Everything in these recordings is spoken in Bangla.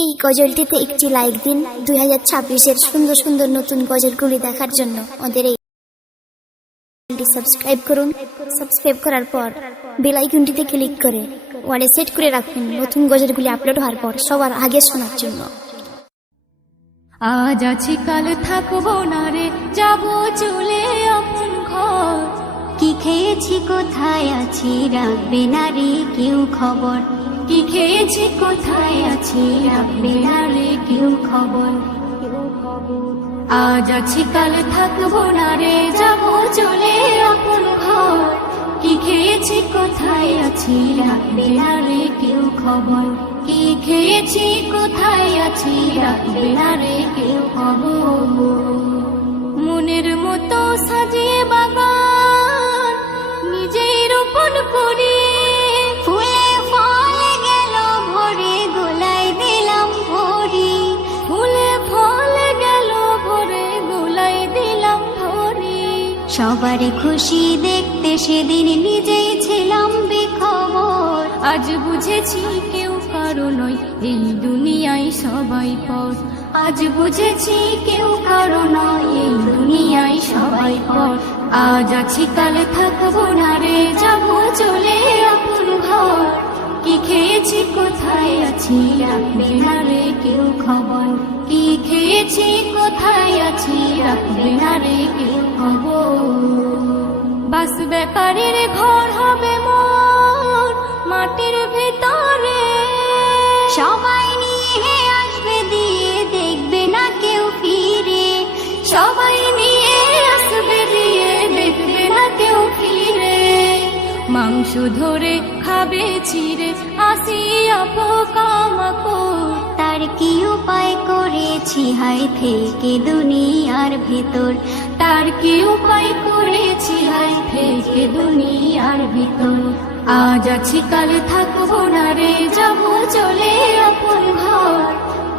এই গজলটিতে একটি লাইক দিন। 2026-এর সুন্দর সুন্দর নতুন গজলগুলি দেখার জন্য আমাদের এই চ্যানেলটি সাবস্ক্রাইব করুন। সাবস্ক্রাইব করার পর বেল আইকনটিতে ক্লিক করে ওয়ালে সেট করে রাখুন নতুন গজলগুলি আপলোড হওয়ার পর সবার আগে শোনার জন্য। আজ আছি কাল থাকবো না রে, যাবো চলে আপন ঘর। কি খেয়েছি কোথায় আছি, রাখবে না রে কেউ খবর। কি খেয়েছি কোথায় আছি, রাখবে না রে কেউ খবর। আজ আছি কাল থাকবো না রে, যাবো চলে আপন ঘর। কি খেয়েছি কোথায় আছি, রাখবে না রে কেউ খবর। কি খেয়েছি কোথায় আছি, রাখবে না রে কেউ খবর। মনের মতো সাজিয়ে বাগান নিজেই রোপণ করি, ফুলে ফলে গেল ভরে গোলায় দিলাম ভরি। ফুলে ফলে গেল ভরে গোলায় দিলাম ভরি। সবার খুশি দেখতে সেদিন নিজেই ছিলাম বেখবর। আজ বুঝেছি কেউ কারো নয়, এই দুনিয়ায় সবাই পর। আজ বুঝেছি কেউ কারো নয়, এই দুনিয়ায় সবাই পর। আজ আছি কাল থাকবো না রে, যাবো চলে আপন ঘর। কি খেয়েছি কোথায় আছি, রাখবে না রে কেউ খবর। কি খেয়েছি কোথায় আছি, রাখবে না রে কেউ খবর। বাস বেকারের ঘর হবে মোর মাটির ভিতরে। সবাই নিয়ে আসবে দিয়ে দেখবে না কেউ ফিরে। সবাই নিয়ে আসবে দিয়ে দেখবে না কেউ ফিরে। মাংস ধরে খাবে চিড়ে আসিয়া পোকামাকড়। তার কি উপায় করেছি হায় থেকে দুনিয়ার ভিতর। তার কি উপায় করেছি হায় থেকে দুনিয়ার ভিতর। আজ আছি কাল থাকবো না রে, যাবো চলে আপন ঘর।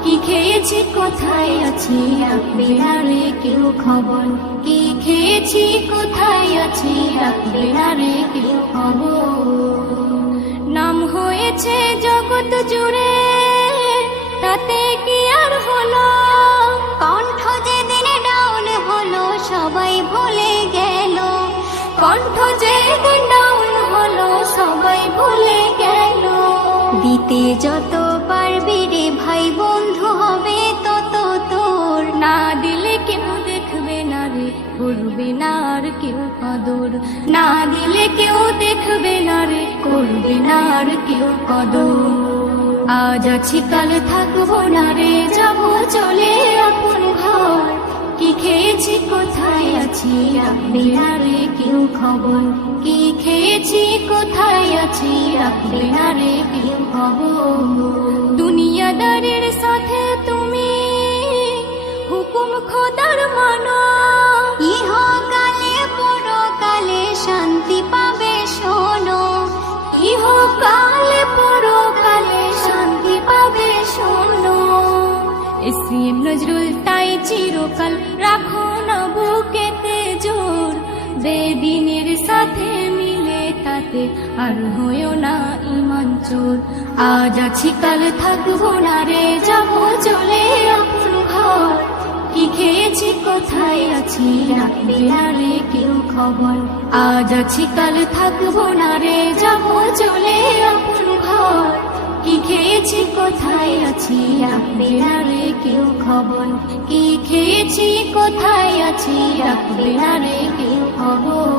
কি খেয়েছি কোথায় আছি, রাখবে না রে কেউ খবর। কি খেয়েছি কোথায় আছি, রাখবে না রে কেউ খবর। নাম হয়েছে জগৎ জুড়ে, তাতে কি আর হলো। কণ্ঠ যেদিন ডাউন হলো সবাই ভুলে গেল। কণ্ঠ যেদিন ডাউন হলো সবাই ভুলে গেল। দিতে যত পারবি রে ভাই বন্ধু হবে তত তোর। না দিলে কেউ দেখবে না রে, করবে না আর কেউ কদর। না দিলে কেউ দেখবে না রে, করবে না আর কেউ কদর। আজ আছি কাল থাকবো না রে, যাবো চলে আপন ঘর। কি খেয়েছি কোথায় আছি, রাখবে না রে কেউ খবর। কি খেয়েছি কোথায় আছি, রাখবে না রে কেউ খবর। দুনিয়াদারের সাথে তুমি হুকুম খোদার মানো। ইহকালে পরকালে শান্তি পাবে শোনো। ইহকালে পরকালে শান্তি পাবে শোনো। এসএম নজরুল তাই চিরকাল রাখো না বুকেতে জোর। বেদিনের সাথে মিলে তাতে আর হয়েও না ইমান চোর। আজ আছি কাল থাকবো না রে, যাবো চলে আপন ঘর। কি খেয়েছি কোথায় আছি, রাখবে না রে কেউ খবর। আজ আছি কাল থাকবো না রে, যাবো চলে আপন ঘর। কি খেয়েছি কোথায় আছি, রাখবে না রে কেউ খবর। কি খেয়েছি কোথায় আছি, রাখবে না রে কেউ খবর।